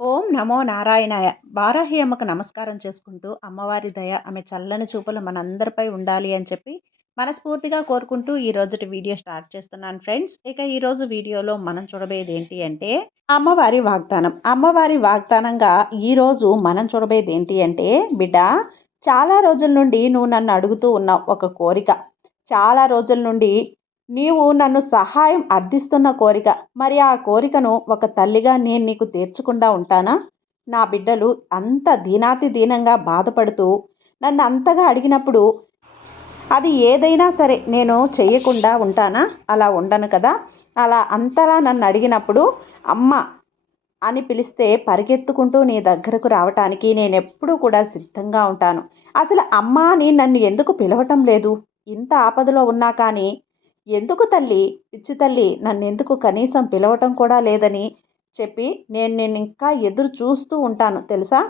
ఓం నమో నారాయణాయ. వారాహి అమ్మకు నమస్కారం చేసుకుంటూ అమ్మవారి దయ ఆమె చల్లని చూపులు మనందరిపై ఉండాలి అని చెప్పి మనస్ఫూర్తిగా కోరుకుంటూ ఈ రోజుటి వీడియో స్టార్ట్ చేస్తున్నాను ఫ్రెండ్స్. ఇక ఈరోజు వీడియోలో మనం చూడబోయేది ఏంటి అంటే అమ్మవారి వాగ్దానం. అమ్మవారి వాగ్దానంగా ఈరోజు మనం చూడబోయేది ఏంటి అంటే బిడ్డ చాలా రోజుల నుండి నువ్వు నన్ను అడుగుతూ ఉన్నావు ఒక కోరిక. చాలా రోజుల నుండి నీవు నన్ను సహాయం అర్థిస్తున్న కోరిక మరి ఆ కోరికను ఒక తల్లిగా నేను నీకు తీర్చకుండా ఉంటానా? నా బిడ్డలు అంత దీనాతి దీనంగా బాధపడుతూ నన్ను అంతగా అడిగినప్పుడు అది ఏదైనా సరే నేను చేయకుండా ఉంటానా? అలా ఉండను కదా? అలా అంతలా నన్ను అడిగినప్పుడు అమ్మ అని పిలిస్తే పరిగెత్తుకుంటూ నీ దగ్గరకు రావటానికి నేను ఎప్పుడూ కూడా సిద్ధంగా ఉంటాను. అసలు అమ్మ అని నన్ను ఎందుకు పిలవటం లేదు? ఇంత ఆపదలో ఉన్నా కానీ ఎందుకు తల్లి? పిచ్చి తల్లి నన్ను ఎందుకు కనీసం పిలవటం కూడా లేదని చెప్పి నేను నేను ఇంకా ఎదురు చూస్తూ ఉంటాను తెలుసా?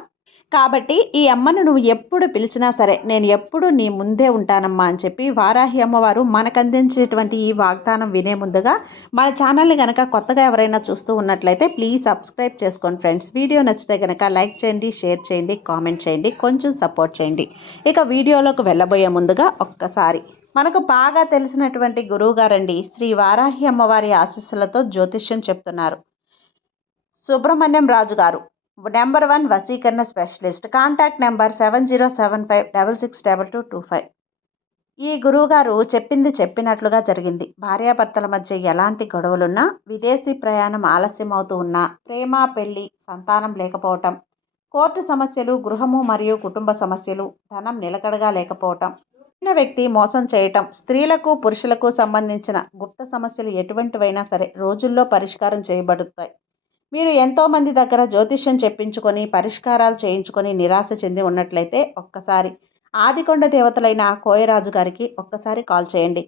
కాబట్టి ఈ అమ్మను నువ్వు ఎప్పుడు పిలిచినా సరే నేను ఎప్పుడు నీ ముందే ఉంటానమ్మా అని చెప్పి వారాహి అమ్మవారు మనకు అందించేటువంటి ఈ వాగ్దానం వినే ముందుగా మన ఛానల్ని కనుక కొత్తగా ఎవరైనా చూస్తూ ఉన్నట్లయితే ప్లీజ్ సబ్స్క్రైబ్ చేసుకోండి ఫ్రెండ్స్. వీడియో నచ్చితే కనుక లైక్ చేయండి షేర్ చేయండి కామెంట్ చేయండి కొంచెం సపోర్ట్ చేయండి. ఇక వీడియోలోకి వెళ్ళబోయే ముందుగా ఒక్కసారి మనకు బాగా తెలిసినటువంటి గురువుగారండి శ్రీ వారాహి అమ్మవారి ఆశీస్సులతో జ్యోతిష్యం చెప్తున్నారు. సుబ్రహ్మణ్యం రాజు గారు number one వసీకరణ specialist. Contact number seven zero seven five double six double two two five. ఈ గురువుగారు చెప్పింది చెప్పినట్లుగా జరిగింది. భార్యాభర్తల మధ్య ఎలాంటి గొడవలున్నా విదేశీ ప్రయాణం ఆలస్యం అవుతూ ఉన్నా ప్రేమ పెళ్ళి సంతానం లేకపోవటం కోర్టు సమస్యలు గృహము మరియు కుటుంబ సమస్యలు ధనం నిలకడగా లేకపోవటం చిన్న వ్యక్తి మోసం చేయటం స్త్రీలకు పురుషులకు సంబంధించిన గుప్త సమస్యలు ఎటువంటివైనా సరే రోజుల్లో పరిష్కారం చేయబడుతాయి. మీరు ఎంతోమంది దగ్గర జ్యోతిష్యం చెప్పించుకొని పరిష్కారాలు చేయించుకొని నిరాశ చెంది ఉన్నట్లయితే ఒక్కసారి ఆదికొండ దేవతలైన కోయరాజు గారికి ఒక్కసారి కాల్ చేయండి.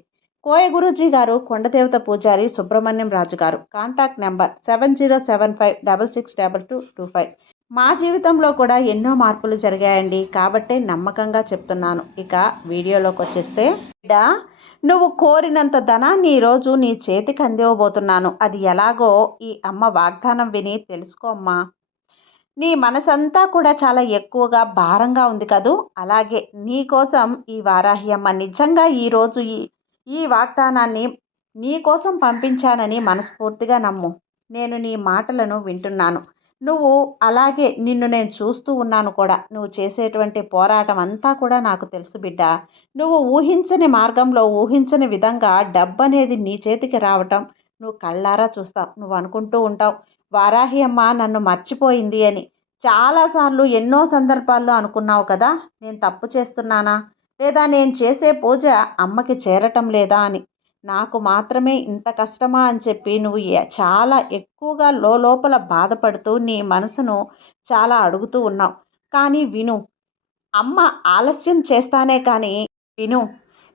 కోయ గురూజీ గారు కొండదేవత పూజారి Subrahmanyam Raju garu. Contact number seven zero seven five double six double two two five. మా జీవితంలో కూడా ఎన్నో మార్పులు జరిగాయండి. కాబట్టే నమ్మకంగా చెప్తున్నాను. ఇక వీడియోలోకి వచ్చేస్తే బిడ్డ నువ్వు కోరినంత ధనాన్ని ఈరోజు నీ చేతికి అందివ్వబోతున్నాను. అది ఎలాగో ఈ అమ్మ వాగ్దానం విని తెలుసుకో అమ్మా. నీ మనసంతా కూడా చాలా ఎక్కువగా భారంగా ఉంది కదూ? అలాగే నీ కోసం ఈ వారాహి అమ్మ నిజంగా ఈరోజు ఈ ఈ వాగ్దానాన్ని నీ కోసం పంపించానని మనస్ఫూర్తిగా నమ్ము. నేను నీ మాటలను వింటున్నాను. నువ్వు అలాగే నిన్ను నేను చూస్తూ ఉన్నాను కూడా. నువ్వు చేసేటువంటి పోరాటం అంతా కూడా నాకు తెలుసు బిడ్డ. నువ్వు ఊహించని మార్గంలో ఊహించని విధంగా డబ్బు అనేది నీ చేతికి రావటం నువ్వు కళ్ళారా చూస్తావు. నువ్వు అనుకుంటూ ఉంటావు వారాహి అమ్మ నన్ను మర్చిపోయింది అని. చాలాసార్లు ఎన్నో సందర్భాల్లో అనుకున్నావు కదా నేను తప్పు చేస్తున్నానా? లేదా నేను చేసే పూజ అమ్మకి చేరటం లేదా అని. నాకు మాత్రమే ఇంత కష్టమా అని చెప్పి నువ్వు చాలా ఎక్కువగా లోపల బాధపడుతూ నీ మనసును చాలా అడుగుతూ ఉన్నావు. కానీ విను అమ్మ ఆలస్యం చేస్తానే కానీ విను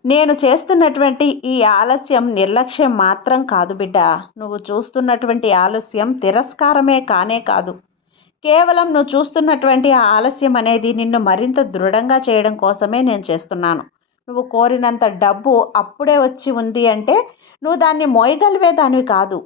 నేను చేస్తున్నటువంటి ఈ ఆలస్యం నిర్లక్ష్యం మాత్రం కాదు బిడ్డ. నువ్వు చూస్తున్నటువంటి ఆలస్యం తిరస్కారమే కానే కాదు. కేవలం నువ్వు చూస్తున్నటువంటి ఆ ఆలస్యం అనేది నిన్ను మరింత దృఢంగా చేయడం కోసమే నేను చేస్తున్నాను. నువ్వు కోరినంత డబ్బు అప్పుడే వచ్చి ఉంది అంటే నువ్వు దాన్ని మోయగలివే దానివి కాదు.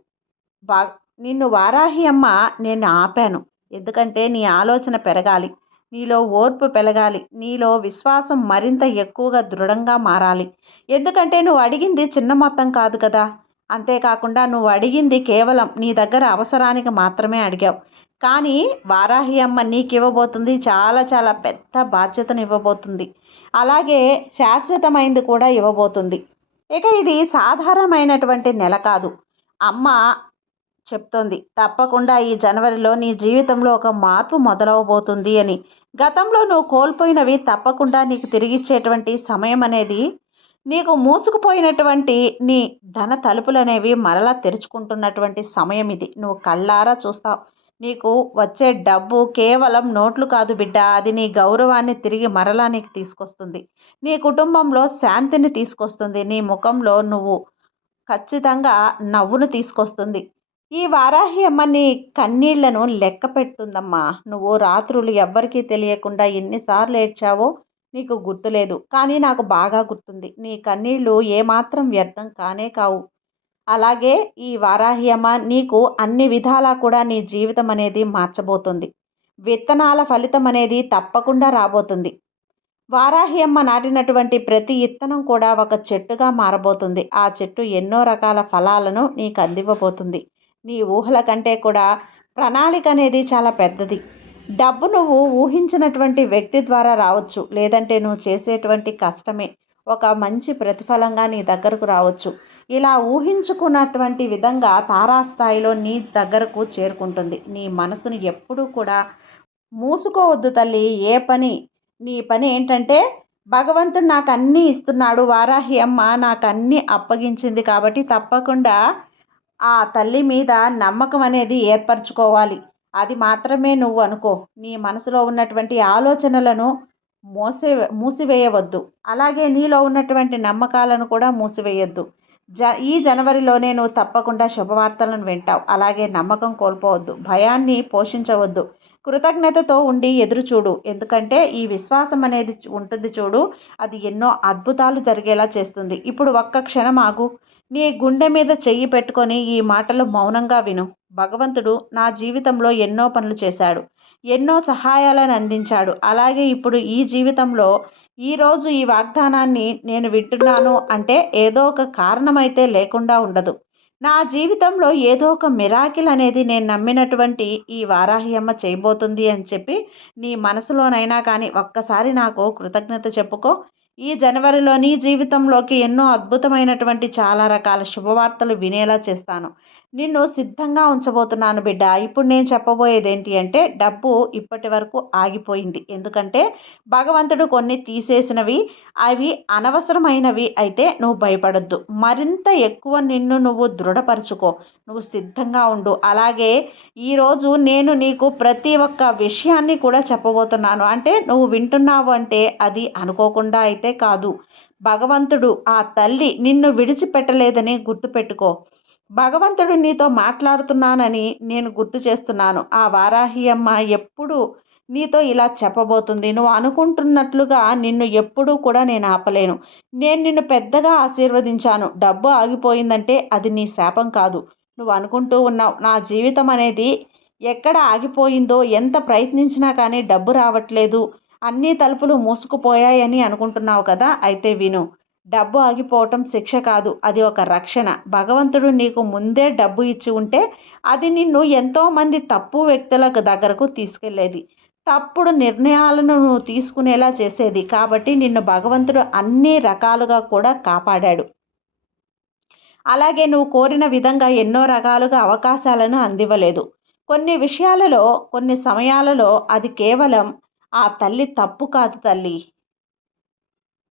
బా నిన్ను వారాహి అమ్మ నేను ఆపాను. ఎందుకంటే నీ ఆలోచన పెరగాలి. నీలో ఓర్పు పెరగాలి నీలో విశ్వాసం మరింత ఎక్కువగా దృఢంగా మారాలి. ఎందుకంటే నువ్వు అడిగింది చిన్న మొత్తం కాదు కదా. అంతేకాకుండా నువ్వు అడిగింది కేవలం నీ దగ్గర అవసరానికి మాత్రమే అడిగావు. కానీ వారాహి అమ్మ నీకు ఇవ్వబోతుంది చాలా చాలా పెద్ద బాధ్యతను ఇవ్వబోతుంది అలాగే శాశ్వతమైంది కూడా ఇవ్వబోతుంది. ఇక ఇది సాధారణమైనటువంటి నెల కాదు. అమ్మ చెప్తోంది తప్పకుండా ఈ జనవరిలో నీ జీవితంలో ఒక మార్పు మొదలవబోతుంది అని. గతంలో నువ్వు కోల్పోయినవి తప్పకుండా నీకు తిరిగిచ్చేటువంటి సమయం అనేది నీకు మూసుకుపోయినటువంటి నీ ధన తలుపులు అనేవి మరలా తెరుచుకుంటున్నటువంటి సమయం ఇది నువ్వు కళ్ళారా చూస్తావు. నీకు వచ్చే డబ్బు కేవలం నోట్లు కాదు బిడ్డ. అది నీ గౌరవాన్ని తిరిగి మరలా నీకు తీసుకొస్తుంది. నీ కుటుంబంలో శాంతిని తీసుకొస్తుంది. నీ ముఖంలో నువ్వు ఖచ్చితంగా నవ్వును తీసుకొస్తుంది. ఈ వారాహి అమ్మ నీ కన్నీళ్ళను లెక్క పెడుతుందమ్మా. నువ్వు రాత్రులు ఎవ్వరికీ తెలియకుండా ఎన్నిసార్లు ఏడ్చావో నీకు గుర్తులేదు. కానీ నాకు బాగా గుర్తుంది. నీ కన్నీళ్ళు ఏమాత్రం వ్యర్థం కానే కావు. అలాగే ఈ వారాహి అమ్మ నీకు అన్ని విధాలా కూడా నీ జీవితం అనేది మార్చబోతుంది. విత్తనాల ఫలితం అనేది తప్పకుండా రాబోతుంది. వారాహి అమ్మ నాటినటువంటి ప్రతి ఇత్తనం కూడా ఒక చెట్టుగా మారబోతుంది. ఆ చెట్టు ఎన్నో రకాల ఫలాలను నీకు అందివ్వబోతుంది. నీ ఊహల కంటే కూడా ప్రణాళిక అనేది చాలా పెద్దది. డబ్బు నువ్వు ఊహించినటువంటి వ్యక్తి ద్వారా రావచ్చు. లేదంటే నువ్వు చేసేటువంటి కష్టమే. ఒక మంచి ప్రతిఫలంగా నీ దగ్గరకు రావచ్చు. ఇలా ఊహించుకున్నటువంటి విధంగా తారాస్థాయిలో నీ దగ్గరకు చేరుకుంటుంది. నీ మనసును ఎప్పుడూ కూడా మూసుకోవద్దు తల్లి. ఏ పని? నీ పని ఏంటంటే భగవంతుడు నాకు అన్నీ ఇస్తున్నాడు. వారాహి అమ్మ నాకు అన్నీ అప్పగించింది కాబట్టి తప్పకుండా ఆ తల్లి మీద నమ్మకం అనేది ఏర్పరచుకోవాలి. అది మాత్రమే నువ్వు అనుకో. నీ మనసులో ఉన్నటువంటి ఆలోచనలను మోసే మూసివేయవద్దు. అలాగే నీలో ఉన్నటువంటి నమ్మకాలను కూడా మూసివేయొద్దు. జ ఈ జనవరిలోనే నువ్వు తప్పకుండా శుభవార్తలను వింటావు. అలాగే నమ్మకం కోల్పోవద్దు. భయాన్ని పోషించవద్దు. కృతజ్ఞతతో ఉండి ఎదురు చూడు ఎందుకంటే ఈ విశ్వాసం అనేది ఉంటుంది చూడు అది ఎన్నో అద్భుతాలు జరిగేలా చేస్తుంది. ఇప్పుడు ఒక్క క్షణం ఆగు. నీ గుండె మీద చెయ్యి పెట్టుకొని ఈ మాటలు మౌనంగా విను. భగవంతుడు నా జీవితంలో ఎన్నో పనులు చేశాడు. ఎన్నో సహాయాలను అందించాడు. అలాగే ఇప్పుడు ఈ జీవితంలో ఈరోజు ఈ వాగ్దానాన్ని నేను వింటున్నాను అంటే ఏదో ఒక కారణమైతే లేకుండా ఉండదు. నా జీవితంలో ఏదో ఒక మిరాకిల్ అనేది నేను నమ్మినటువంటి ఈ వారాహి అమ్మ చేయబోతుంది అని చెప్పి నీ మనసులోనైనా కానీ ఒక్కసారి నాకు కృతజ్ఞత చెప్పుకో. ఈ జనవరిలో నీ జీవితంలోకి ఎన్నో అద్భుతమైనటువంటి చాలా రకాల శుభవార్తలు వినేలా చేస్తాను. నిన్ను సిద్ధంగా ఉంచబోతున్నాను బిడ్డ. ఇప్పుడు నేను చెప్పబోయేది ఏంటి అంటే డబ్బు ఇప్పటి వరకు ఆగిపోయింది. ఎందుకంటే భగవంతుడు కొన్ని తీసేసినవి అవి అనవసరమైనవి అయితే నువ్వు భయపడద్దు. మరింత ఎక్కువ నిన్ను నువ్వు దృఢపరచుకో. నువ్వు సిద్ధంగా ఉండు. అలాగే ఈరోజు నేను నీకు ప్రతి ఒక్క విషయాన్ని కూడా చెప్పబోతున్నాను. అంటే నువ్వు వింటున్నావు అంటే అది అనుకోకుండా అయితే కాదు. భగవంతుడు ఆ తల్లి నిన్ను విడిచిపెట్టలేదని గుర్తుపెట్టుకో. భగవంతుడు నీతో మాట్లాడుతున్నానని నేను గుర్తు చేస్తున్నాను. ఆ వారాహి అమ్మ ఎప్పుడు నీతో ఇలా చెప్పబోతుంది? నువ్వు అనుకుంటున్నట్లుగా నిన్ను ఎప్పుడూ కూడా నేను ఆపలేను. నేను నిన్ను పెద్దగా ఆశీర్వదించాను. డబ్బు ఆగిపోయిందంటే అది నీ శాపం కాదు. నువ్వు అనుకుంటూ ఉన్నావు నా జీవితం అనేది ఎక్కడ ఆగిపోయిందో ఎంత ప్రయత్నించినా కానీ డబ్బు రావట్లేదు. అన్ని తలుపులు మూసుకుపోయాయని అనుకుంటున్నావు కదా? అయితే విను. డబ్బు ఆగిపోవటం శిక్ష కాదు. అది ఒక రక్షణ. భగవంతుడు నీకు ముందే డబ్బు ఇచ్చి ఉంటే అది నిన్ను ఎంతోమంది తప్పు వ్యక్తులకు దగ్గరకు తీసుకెళ్ళేది. తప్పుడు నిర్ణయాలను నువ్వు తీసుకునేలా చేసేది. కాబట్టి నిన్ను భగవంతుడు అన్ని రకాలుగా కూడా కాపాడాడు. అలాగే నువ్వు కోరిన విధంగా ఎన్నో రకాలుగా అవకాశాలను అందివ్వలేదు. కొన్ని విషయాలలో కొన్ని సమయాలలో అది కేవలం ఆ తల్లి తప్పు కాదు తల్లి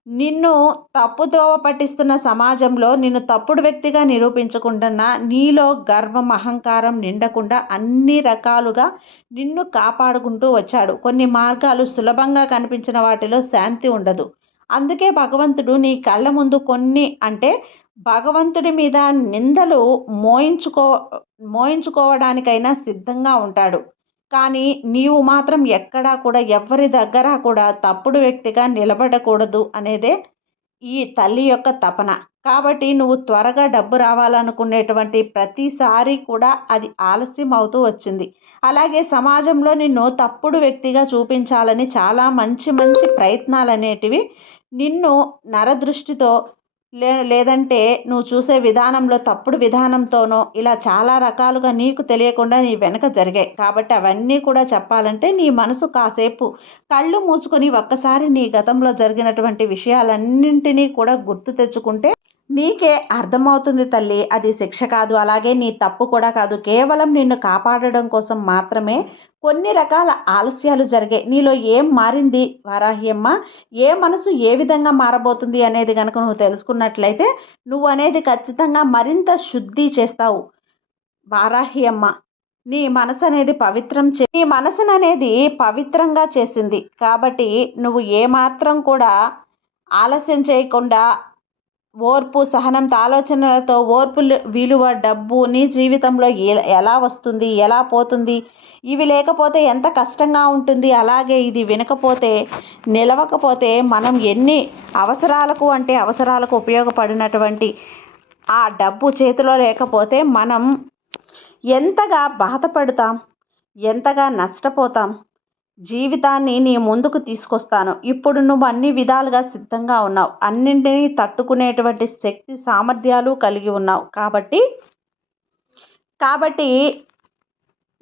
నిన్ను తప్పుద్రోవ పట్టిస్తున్న సమాజంలో నిన్ను తప్పుడు వ్యక్తిగా నిరూపించకుండా నీలో గర్వం అహంకారం నిండకుండా అన్ని రకాలుగా నిన్ను కాపాడుకుంటూ వచ్చాడు. కొన్ని మార్గాలు సులభంగా కనిపించిన వాటిలో శాంతి ఉండదు. అందుకే భగవంతుడు నీ కళ్ళ ముందు కొన్ని అంటే భగవంతుడి మీద నిందలు మోయించుకో మోయించుకోవడానికైనా సిద్ధంగా ఉంటాడు. కానీ నీవు మాత్రం ఎక్కడా కూడా ఎవరి దగ్గర కూడా తప్పుడు వ్యక్తిగా నిలబడకూడదు అనేదే ఈ తల్లి యొక్క తపన. కాబట్టి నువ్వు త్వరగా డబ్బు రావాలనుకునేటువంటి ప్రతిసారి కూడా అది ఆలస్యం అవుతూ వచ్చింది. అలాగే సమాజంలో నిన్ను తప్పుడు వ్యక్తిగా చూపించాలని చాలా మంచి మంచి ప్రయత్నాలు అనేటివి నిన్ను నరదృష్టితో లే లేదంటే నువ్వు చూసే విధానంలో తప్పుడు విధానంతోనో ఇలా చాలా రకాలుగా నీకు తెలియకుండా నీ వెనక జరిగాయి. కాబట్టి అవన్నీ కూడా చెప్పాలంటే నీ మనసు కాసేపు కళ్ళు మూసుకొని ఒక్కసారి నీ గతంలో జరిగినటువంటి విషయాలన్నింటినీ కూడా గుర్తు తెచ్చుకుంటే నీకే అర్థమవుతుంది తల్లి. అది శిక్ష కాదు. అలాగే నీ తప్పు కూడా కాదు. కేవలం నిన్ను కాపాడడం కోసం మాత్రమే కొన్ని రకాల ఆలస్యాలు జరిగాయి. నీలో ఏం మారింది వారాహ్యమ్మ ఏ మనసు ఏ విధంగా మారబోతుంది అనేది కనుక నువ్వు తెలుసుకున్నట్లయితే నువ్వు అనేది ఖచ్చితంగా మరింత శుద్ధి చేస్తావు వారాహ్యమ్మ నీ మనసు అనేది పవిత్రం చే నీ మనసును అనేది పవిత్రంగా చేసింది. కాబట్టి నువ్వు ఏమాత్రం కూడా ఆలస్యం చేయకుండా ఓర్పు సహనంతో ఆలోచనలతో ఓర్పు విలువ డబ్బు నీ జీవితంలో ఎలా వస్తుంది ఎలా పోతుంది? ఇవి లేకపోతే ఎంత కష్టంగా ఉంటుంది? అలాగే ఇది వినకపోతే నిలవకపోతే మనం ఎన్ని అవసరాలకు అంటే అవసరాలకు ఉపయోగపడినటువంటి ఆ డబ్బు చేతిలో లేకపోతే మనం ఎంతగా బాధపడతాం ఎంతగా నష్టపోతాం జీవితాన్ని నీ ముందుకు తీసుకొస్తాను. ఇప్పుడు నువ్వు అన్ని విధాలుగా సిద్ధంగా ఉన్నావు. అన్నింటినీ తట్టుకునేటువంటి శక్తి సామర్థ్యాలు కలిగి ఉన్నావు. కాబట్టి కాబట్టి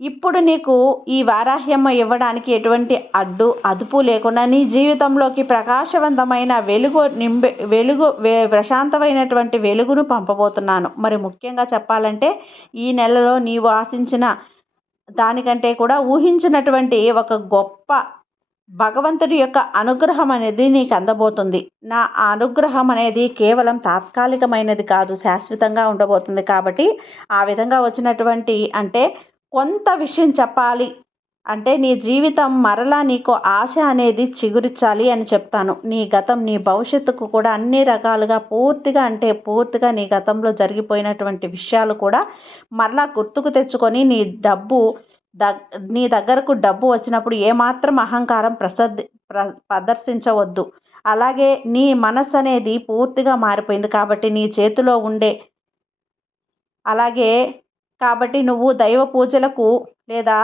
ఇప్పుడు నీకు ఈ వారాహ్యమ్మ ఇవ్వడానికి ఎటువంటి అడ్డు అదుపు లేకుండా నీ జీవితంలోకి ప్రకాశవంతమైన వెలుగు నింబె వెలుగు ప్రశాంతమైనటువంటి వెలుగును పంపబోతున్నాను. మరి ముఖ్యంగా చెప్పాలంటే ఈ నెలలో నీవు ఆశించిన దానికంటే కూడా ఊహించినటువంటి ఒక గొప్ప భగవంతుడి యొక్క అనుగ్రహం అనేది నీకు అందబోతుంది. నా అనుగ్రహం అనేది కేవలం తాత్కాలికమైనది కాదు శాశ్వతంగా ఉండబోతుంది కాబట్టి ఆ విధంగా వచ్చినటువంటి అంటే కొంత విషయం చెప్పాలి అంటే నీ జీవితం మరలా నీకు ఆశ అనేది చిగురించాలి అని చెప్తాను. నీ గతం నీ భవిష్యత్తుకు కూడా అన్ని రకాలుగా పూర్తిగా అంటే పూర్తిగా నీ గతంలో జరిగిపోయినటువంటి విషయాలు కూడా మరలా గుర్తుకు తెచ్చుకొని నీ డబ్బు దగ్ నీ దగ్గరకు డబ్బు వచ్చినప్పుడు ఏమాత్రం అహంకారం ప్రసద్ ప్ర ప్రదర్శించవద్దు. అలాగే నీ మనస్సు అనేది పూర్తిగా మారిపోయింది కాబట్టి నీ చేతిలో ఉండే అలాగే కాబట్టి నువ్వు దైవ పూజలకు లేదా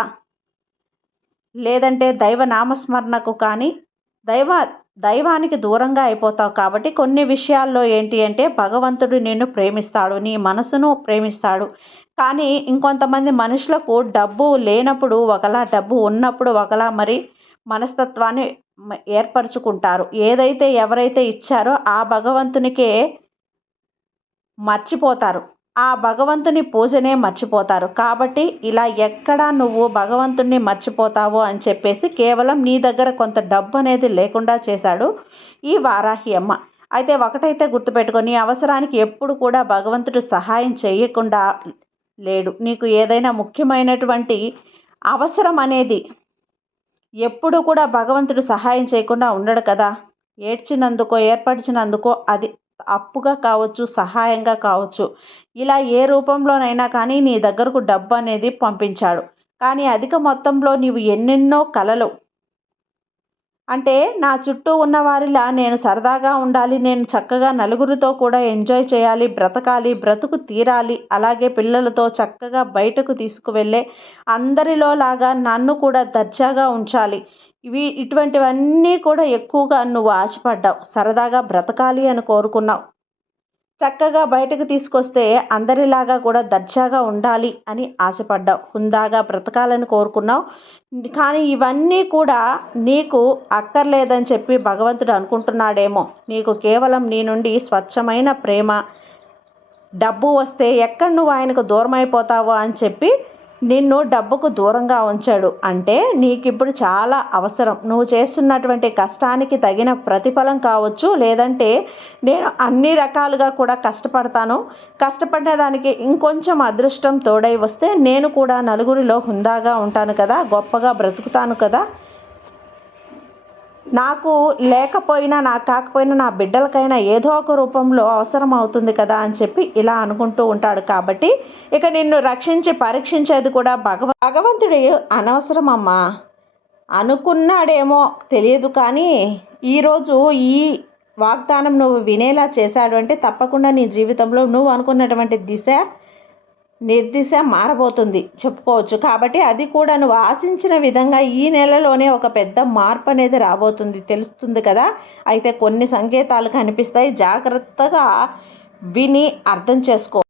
లేదంటే దైవ నామస్మరణకు కానీ దైవ దైవానికి దూరంగా అయిపోతావు కాబట్టి కొన్ని విషయాల్లో ఏంటి అంటే భగవంతుడు నిన్ను ప్రేమిస్తాడు నీ మనసును ప్రేమిస్తాడు. కానీ ఇంకొంతమంది మనుషులకు డబ్బు లేనప్పుడు ఒకలా డబ్బు ఉన్నప్పుడు ఒకలా మరి మనస్తత్వాన్ని ఏర్పరచుకుంటారు. ఏదైతే ఎవరైతే ఇచ్చారో ఆ భగవంతునికే మర్చిపోతారు. ఆ భగవంతుని పూజనే మర్చిపోతారు. కాబట్టి ఇలా ఎక్కడా నువ్వు భగవంతుణ్ణి మర్చిపోతావు అని చెప్పేసి కేవలం నీ దగ్గర కొంత డబ్బు అనేది లేకుండా చేశాడు ఈ వారాహి అమ్మ. అయితే ఒకటైతే గుర్తుపెట్టుకొని అవసరానికి ఎప్పుడు కూడా భగవంతుడు సహాయం చేయకుండా లేడు. నీకు ఏదైనా ముఖ్యమైనటువంటి అవసరం అనేది ఎప్పుడు కూడా భగవంతుడు సహాయం చేయకుండా ఉండడు కదా. ఏడ్చినందుకో ఏర్పరిచినందుకో అది అప్పుగా కావచ్చు సహాయంగా కావచ్చు. ఇలా ఏ రూపంలోనైనా కానీ నీ దగ్గరకు డబ్బు అనేది పంపించాడు. కానీ అధిక మొత్తంలో నీవు ఎన్నెన్నో కలలు. అంటే నా చుట్టూ ఉన్న వారిలా నేను సరదాగా ఉండాలి నేను చక్కగా నలుగురితో కూడా ఎంజాయ్ చేయాలి బ్రతకాలి బ్రతుకు తీరాలి అలాగే పిల్లలతో చక్కగా బయటకు తీసుకువెళ్ళే అందరిలో లాగా నన్ను కూడా దర్జాగా ఉంచాలి. ఇవి ఇటువంటివన్నీ కూడా ఎక్కువగా నువ్వు ఆశపడ్డావు. సరదాగా బ్రతకాలి అని కోరుకున్నావు. చక్కగా బయటకు తీసుకొస్తే అందరిలాగా కూడా దర్జాగా ఉండాలి అని ఆశపడ్డావు. హుందాగా బ్రతకాలని కోరుకున్నావు. కానీ ఇవన్నీ కూడా నీకు అక్కర్లేదని చెప్పి భగవంతుడు అనుకుంటున్నాడేమో. నీకు కేవలం నీ నుండి స్వచ్ఛమైన ప్రేమ. డబ్బు వస్తే ఎక్కడ నువ్వు ఆయనకు దూరం అయిపోతావో అని చెప్పి నిన్ను డబ్బుకు దూరంగా ఉంచాడు. అంటే నీకు ఇప్పుడు చాలా అవసరం. నువ్వు చేస్తున్నటువంటి కష్టానికి తగిన ప్రతిఫలం కావచ్చు. లేదంటే నేను అన్ని రకాలుగా కూడా కష్టపడతాను. కష్టపడ్డదానికి ఇంకొంచెం అదృష్టం తోడై వస్తే నేను కూడా నలుగురిలో హుందాగా ఉంటాను కదా. గొప్పగా బ్రతుకుతాను కదా. నాకు లేకపోయినా నాకు కాకపోయినా నా బిడ్డలకైనా ఏదో ఒక రూపంలో అవసరం అవుతుంది కదా అని చెప్పి ఇలా అనుకుంటూ ఉంటాడు. కాబట్టి ఇక నిన్ను రక్షించి పరీక్షించేది కూడా భగవ భగవంతుడు అనవసరం అమ్మా అనుకున్నాడేమో తెలియదు కానీ ఈరోజు ఈ వాగ్దానం నువ్వు వినేలా చేశాడు అంటే తప్పకుండా నీ జీవితంలో నువ్వు అనుకున్నటువంటి దిశ నిర్దిశ మారబోతుంది. చెప్పుకోవచ్చు. కాబట్టి అది కూడా నువ్వు ఆశించిన విధంగా ఈ నెలలోనే ఒక పెద్ద మార్పు అనేది రాబోతుంది. తెలుస్తుంది కదా? అయితే కొన్ని సంకేతాలు కనిపిస్తాయి. జాగ్రత్తగా విని అర్థం చేసుకో